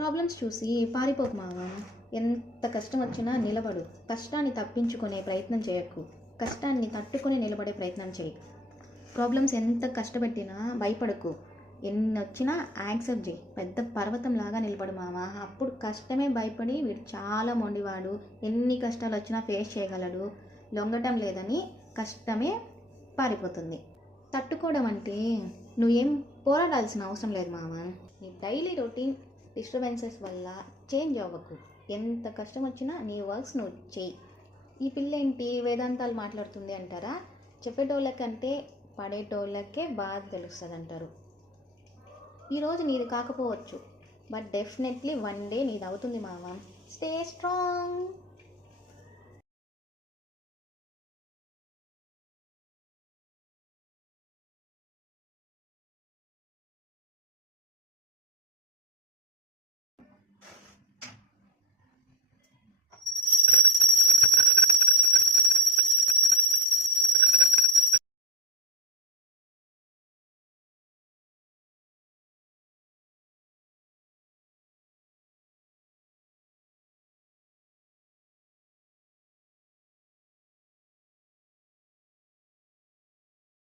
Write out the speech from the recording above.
Problems చూసి పారిపోకు మావా. ఎంత కష్టం వచ్చినా నిలబడు. కష్టాన్ని తప్పించుకునే ప్రయత్నం చేయకు. కష్టాన్ని తట్టుకొని నిలబడే ప్రయత్నం చేయి. ప్రాబ్లమ్స్ ఎంత కష్టపెట్టినా భయపడకు. ఎన్ని వచ్చినా యాక్సెప్ట్ చేయి. పెద్ద పర్వతంలాగా నిలబడు మావా. అప్పుడు కష్టమే భయపడి వీడు చాలా మొండివాడు, ఎన్ని కష్టాలు వచ్చినా ఫేస్ చేయగలడు, లొంగటం లేదని కష్టమే పారిపోతుంది. తట్టుకోవడం అంటే నువ్వేం పోరాడాల్సిన అవసరం లేదు మావా. నీ డైలీ రొటీన్ డిస్టర్బెన్సెస్ వల్ల చేంజ్ అవ్వకు. ఎంత కష్టం వచ్చినా నీ వర్క్స్ నువ్వు చేయి. ఈ పిల్ల ఏంటి వేదాంతాలు మాట్లాడుతుంది అంటారా? చెప్పేటోళ్ళకంటే పడేటోళ్ళకే బాగా తెలుస్తుంది అంటారు. ఈరోజు నీది కాకపోవచ్చు, బట్ డెఫినెట్లీ వన్ డే నీది అవుతుంది మావా. Stay strong.